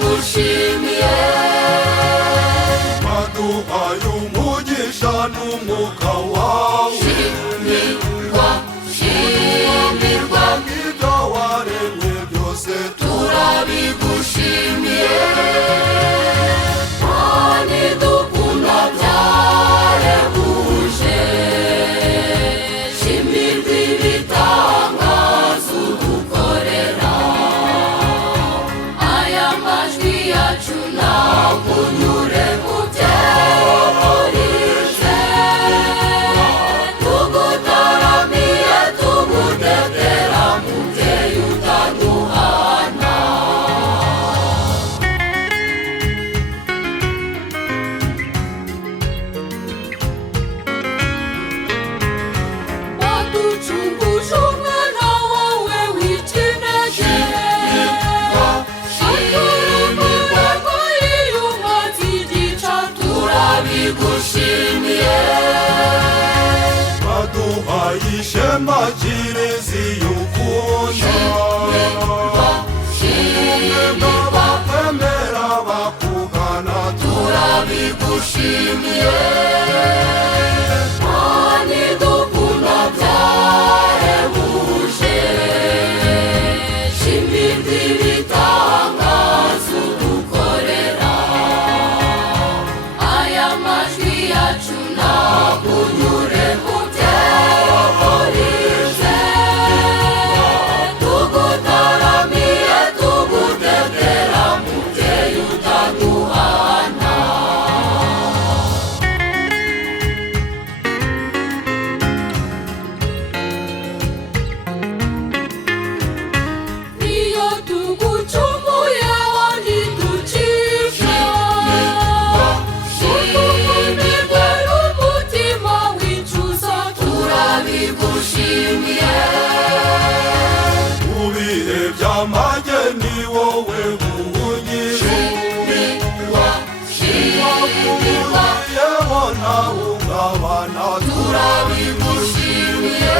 turabigushimiye. waduhaye umugisha n'umwuka wawe, shimirwa shimirwa, ibyo waremye byose turabigushimiye. Kandi dukunda byarehuje, shimirwa ibitangaza udukorera. Aya majwi yacu nakunyure mu byerurize, tugutaramiye tugutetera mubyeyi utaduhana. Waducunguje umwana wawe w'ikinege, aturumurwa y'iyumazi igica, turabigushimiye. waduhaye ishema kiriziya ukunda, shimirwa bemera bakugana turabigushimiye. Kandi dukunda byarehuje, shimirwa ibitangaza udukorera. Aya majwi yacu nakunyure mu byerurize, tugutaramiye tugutetera mubyeyi utaduhana. Niyo tugucumuye ntiducika, shimirwa n'umutima wicuza, turabigushimiye. mu bihe by'amage ni wowe buhungiro, Shimirwa shimirwa, yewe ntahungabana turabigushimiye.